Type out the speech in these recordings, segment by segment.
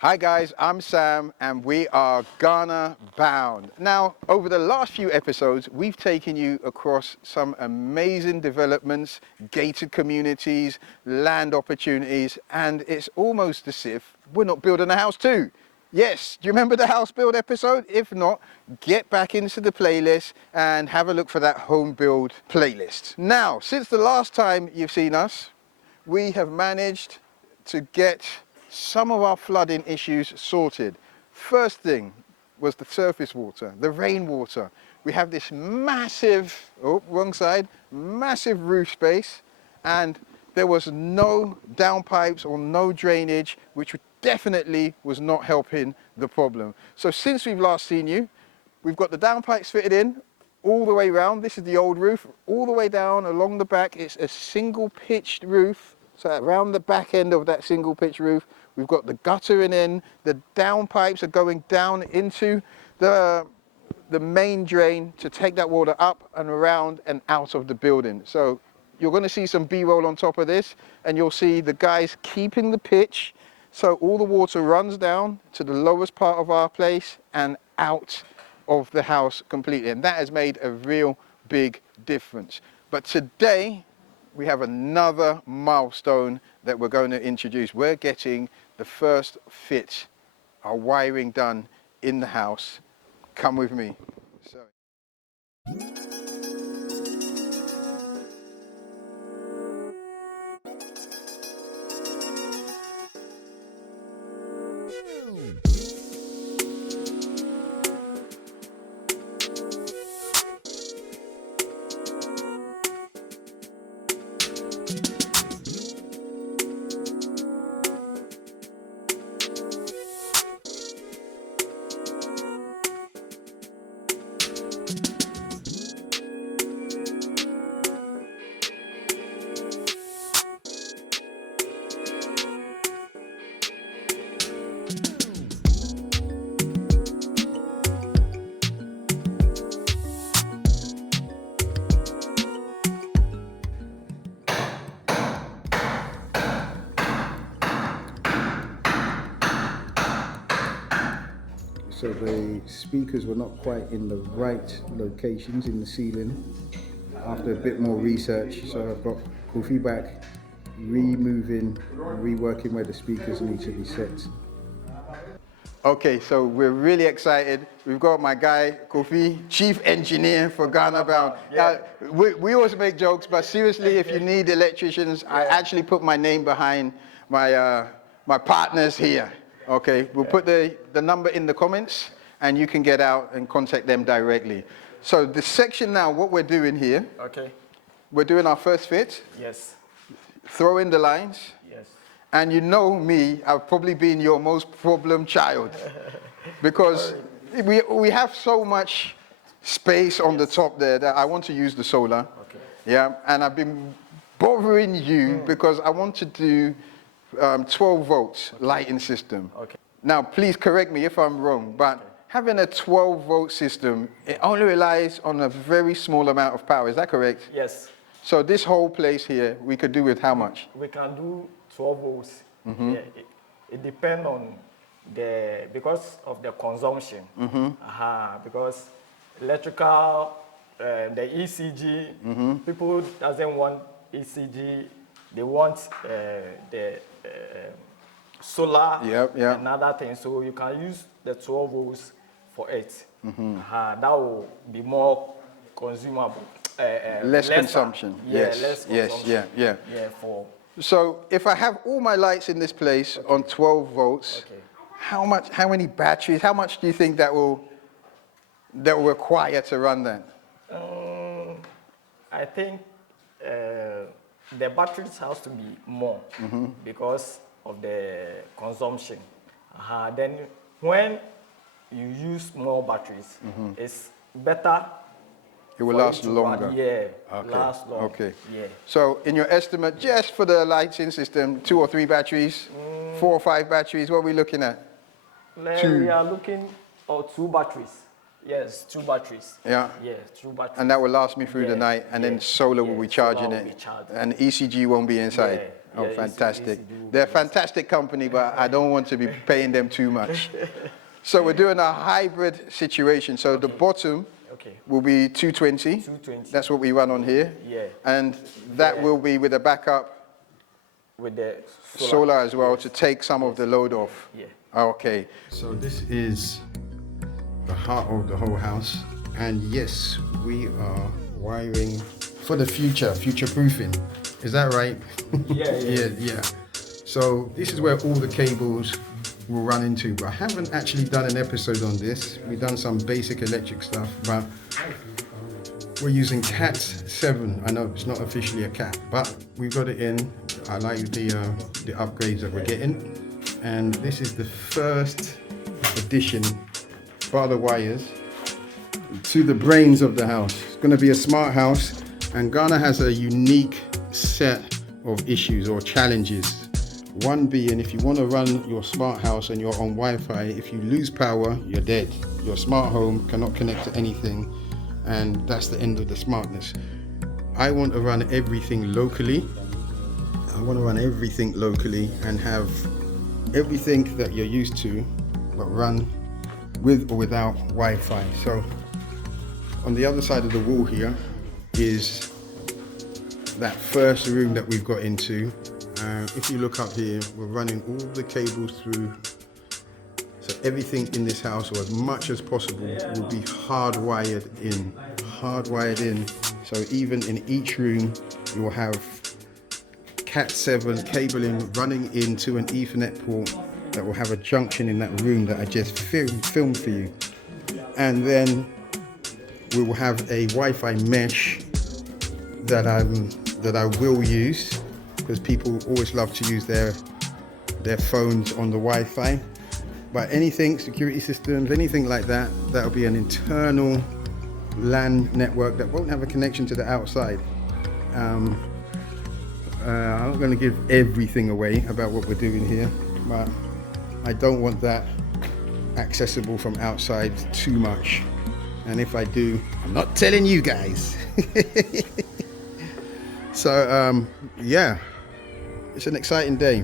Hi guys, I'm Sam and we are Ghana bound. Now, over the last few episodes, we've taken you across some amazing developments, gated communities, land opportunities, and it's almost as if we're not building a house too. Yes, do you remember the house build episode? If not, get back into the playlist and have a look for that home build playlist. Now, since the last time you've seen us, we have managed to get some of our flooding issues sorted. First thing was the surface water, the rainwater. We have this massive, oh, wrong side, massive roof space, and there was no downpipes or no drainage, which definitely was not helping the problem. So since we've last seen you, we've got the downpipes fitted in all the way round. This is the old roof, all the way down along the back. It's a single pitched roof. So around the back end of that single pitch roof, we've got the guttering in, the downpipes are going down into the main drain to take that water up and around and out of the building. So you're going to see some B-roll on top of this, and you'll see the guys keeping the pitch so all the water runs down to the lowest part of our place and out of the house completely. And that has made a real big difference. But today, we have another milestone that we're going to introduce. We're getting the first fit, our wiring done in the house. Come with me. So. So the speakers were not quite in the right locations in the ceiling. After a bit more research, so I've got Kofi back, reworking where the speakers need to be set. Okay, so we're really excited. We've got my guy, Kofi, Chief Engineer for Ghana Bound. Yeah. We always make jokes, but seriously, if you need electricians, I actually put my name behind my partners here. Okay, we'll put the number in the comments, and you can get out and contact them directly. So the section now, what we're doing here, Okay. we're doing our first fit, Yes. throw in the lines, Yes. and you know me, I've probably been your most problem child because we have so much space on the top there that I want to use the solar. Okay. Yeah, and I've been bothering you because I want to do 12 volts lighting system. Okay. Now, please correct me if I'm wrong, but having a 12 volt system, it only relies on a very small amount of power. Is that correct? Yes. So this whole place here, we could do with how much? We can do 12 volts. Yeah, it depends on because of the consumption. Because electrical, the ECG, people doesn't want ECG. They want the solar and other things. So you can use the 12 volts for it. That will be more consumable. Less consumption. Yes. Less consumption. Yeah. For. So if I have all my lights in this place on 12 volts, how many batteries, how much do you think that will require to run that? I think the batteries has to be more because of the consumption. Then when you use more batteries, it's better. It will last longer. Last longer. Okay. Yeah. So in your estimate, just for the lighting system, 2 or 3 batteries, 4 or 5 batteries, what are we looking at? We are looking at 2 batteries. Yes, 2 batteries. Yeah. Yeah, 2 batteries. And that will last me through the night, and then solar will be charging it, and ECG won't be inside. Oh, Yeah, fantastic. ECD will They're a be fantastic company, but I don't want to be paying them too much. So we're doing a hybrid situation. So the bottom okay. will be 220. 220. That's what we run on here. Yeah. And that will be with a backup With the solar as well yes. to take some of the load off. Yeah. Okay. So this is the heart of the whole house. And yes, we are wiring for the future, future-proofing. Is that right? Yeah. Yeah. So this is where all the cables will run into. But I haven't actually done an episode on this. We've done some basic electric stuff, but we're using Cat 7. I know it's not officially a Cat, but we've got it in. I like the upgrades that we're getting. And this is the first addition for the wires to the brains of the house. It's going to be a smart house, and Ghana has a unique set of issues or challenges. One being, if you want to run your smart house and you're on Wi-Fi, if you lose power, you're dead. Your smart home cannot connect to anything, and that's the end of the smartness. I want to run everything locally. And have everything that you're used to, but run with or without Wi-Fi. So on the other side of the wall here is that first room that we've got into. If you look up here, we're running all the cables through. So everything in this house, or as much as possible, will be hardwired in. So even in each room, you will have Cat 7 cabling running into an Ethernet port that will have a junction in that room that I just filmed for you. And then we will have a Wi-Fi mesh that I will use, because people always love to use their phones on the Wi-Fi. But anything, security systems, anything like that, that'll be an internal LAN network that won't have a connection to the outside. I'm not going to give everything away about what we're doing here, but I don't want that accessible from outside too much. And if I do, I'm not telling you guys. So yeah, it's an exciting day.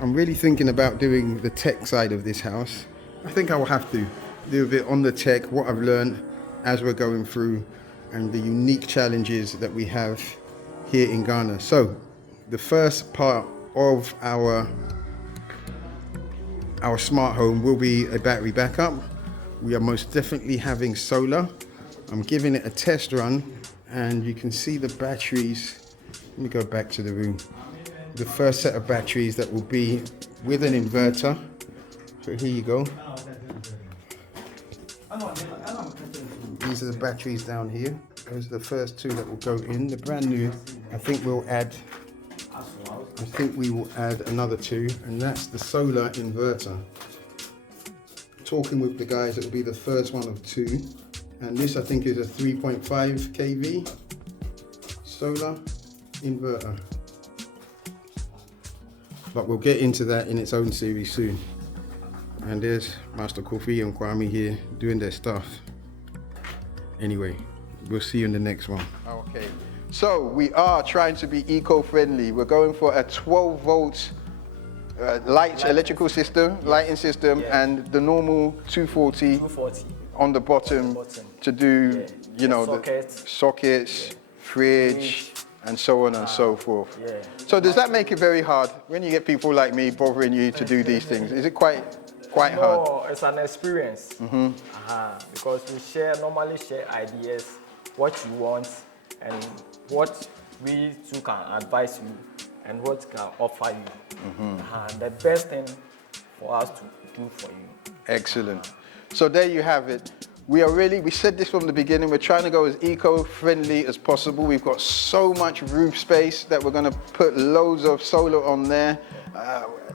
I'm really thinking about doing the tech side of this house. I think I will have to do a bit on the tech, what I've learned as we're going through, and the unique challenges that we have here in Ghana. So the first part of our smart home will be a battery backup. We are most definitely having solar. I'm giving it a test run, and you can see the batteries. Let me go back to the room. The first set of batteries that will be with an inverter. So here you go. These are the batteries down here. Those are the first two that will go in. The brand new, I think we will add another two, and that's the solar inverter. Talking with the guys, it will be the first one of two. And this, I think, is a 3.5 kV solar inverter. But we'll get into that in its own series soon. And there's Master Kofi and Kwame here doing their stuff. Anyway, we'll see you in the next one. Okay, so we are trying to be eco-friendly. We're going for a 12 volt electrical system, lighting system, and the normal 240 on the bottom to do, you know, the sockets, fridge, and so on and so forth. So does that make it very hard when you get people like me bothering you to do these things? Is it quite hard? No, it's an experience. Because we normally share ideas, what you want, and what we too can advise you, and what can offer you. The best thing for us to do for you. Excellent. So there you have it. We said this from the beginning, we're trying to go as eco-friendly as possible. We've got so much roof space that we're going to put loads of solar on there.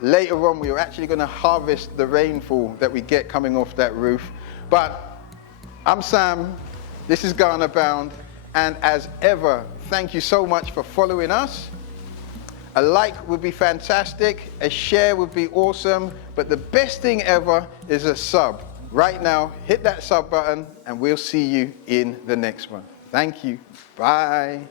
Later on, we are actually going to harvest the rainfall that we get coming off that roof. But I'm Sam, this is Ghana Bound, and as ever, thank you so much for following us. A like would be fantastic, a share would be awesome, but the best thing ever is a sub. Right now, hit that sub button, and we'll see you in the next one. Thank you. Bye.